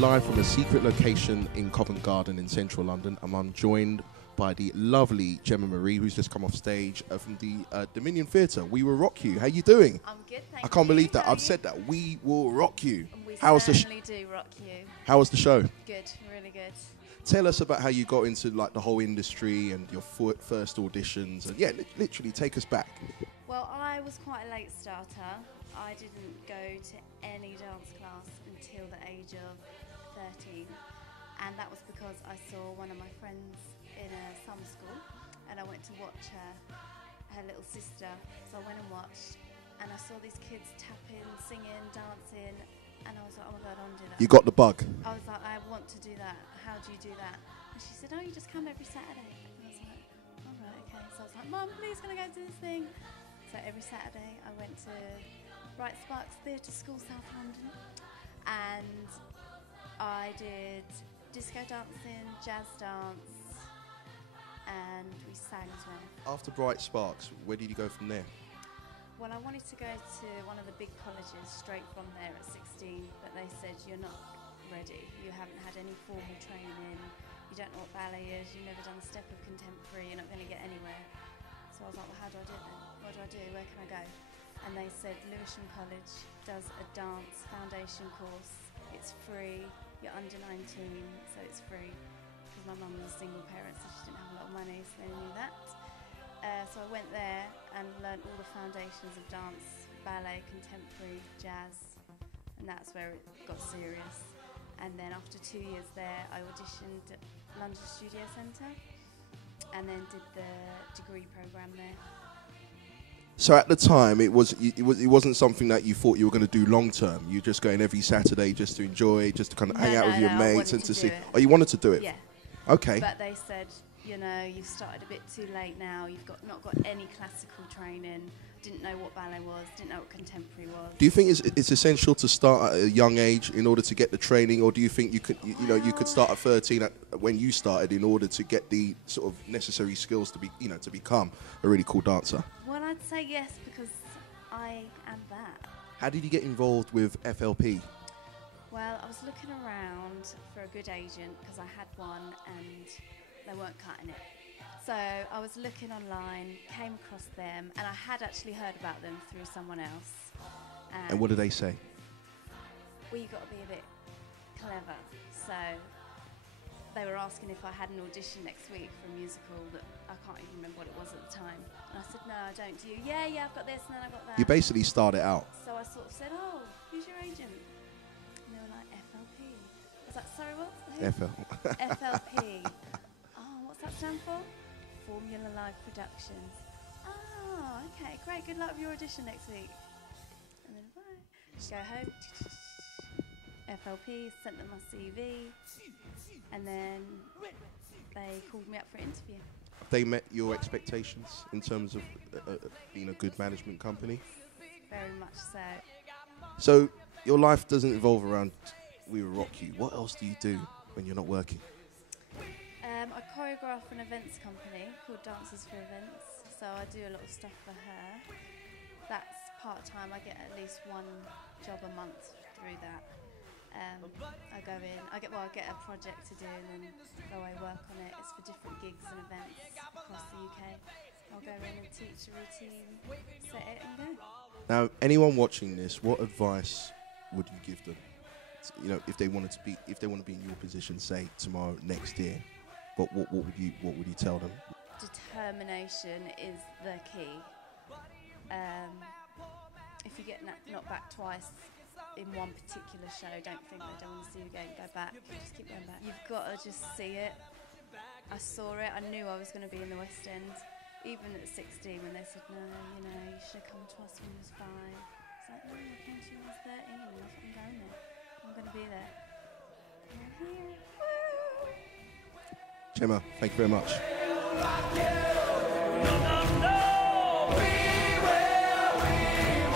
live from a secret location in Covent Garden in central London, and I'm joined by the lovely Gemma Marie, who's just come off stage from the Dominion Theatre. We Will Rock You. How you doing? I'm good, thank you. I can't believe that. I've said that. We will rock you. And we certainly do rock you. How was the show? Good, really good. Tell us about how you got into like the whole industry and your first auditions, and yeah, literally take us back. Well, I was quite a late starter. I didn't go to any dance class until the age of 13, and that was because I saw one of my friends in a summer school, and I went to watch her little sister. So I went and watched, and I saw these kids tapping, singing, dancing, and I was like, oh my God, I want to do that. You got the bug. I was like, I want to do that. How do you do that? And she said, oh, you just come every Saturday. And I was like, all right, okay. So I was like, Mum, please can I go to this thing? So every Saturday I went to Bright Sparks Theatre School, South London, and I did disco dancing, jazz dance, and we sang as well. After Bright Sparks, where did you go from there? Well, I wanted to go to one of the big colleges straight from there at 16, but they said, you're not ready. You haven't had any formal training. You don't know what ballet is. You've never done a step of contemporary. You're not going to get anywhere. So I was like, well, how do I do it then? What do I do? Where can I go? And they said Lewisham College does a dance foundation course. It's free. You're under 19, so it's free. Because my mum was a single parent, so she didn't have a lot of money, so they knew that. So I went there and learned all the foundations of dance, ballet, contemporary, jazz, and that's where it got serious. And then after 2 years there, I auditioned at London Studio Centre, and then did the degree programme there. So at the time, it wasn't something that you thought you were going to do long term. You were just going every Saturday just to enjoy, just to kind of hang out with your mates and to see. Oh, you wanted to do it? Yeah. Okay. But they said, you know, you've started a bit too late now. You've not got any classical training. Didn't know what ballet was. Didn't know what contemporary was. Do you think it's essential to start at a young age in order to get the training, or do you think you could start at 13 when you started in order to get the sort of necessary skills to be to become a really cool dancer? Well, I'd say yes, because I am that. How did you get involved with FLP? Well, I was looking around for a good agent because I had one and they weren't cutting it. So I was looking online, came across them, and I had actually heard about them through someone else. And what did they say? Well, you've got to be a bit clever. So they were asking if I had an audition next week for a musical that I can't even remember what it was at the time. And I said, no, I don't. Do you? Yeah, I've got this, and then I've got that. You basically started out. So I sort of said, oh, who's your agent? And they were like, FLP. I was like, sorry, what? Who? FLP. Oh, what's that stand for? Formula Live Productions. Oh, okay, great. Good luck with your audition next week. And then bye. Just go home. FLP, sent them my CV, and then they called me up for an interview. Have they met your expectations in terms of being a good management company? Very much so. So your life doesn't evolve around We Will Rock You. What else do you do when you're not working? I choreograph an events company called Dancers for Events, so I do a lot of stuff for her. That's part-time. I get at least one job a month through that. I go in, I get a project to do, and then go away, work on it. It's for different gigs and events across the UK. I'll go in and teach a routine, set it and go. Now, anyone watching this, what advice would you give them? If they want to be in your position, say tomorrow, next year, what would you tell them? Determination is the key. If you get knocked back twice in one particular show, don't think they don't want to see you again, go back, just keep going back. You've got to just see it. I saw it, I knew I was going to be in the West End, even at 16 when they said, no, you should have come to us when you was 5. It's like, no, I came to you when I was 13, and I'm going there. I'm going to be there. And I'm here. Gemma, thank you very much. No, no, no. We will.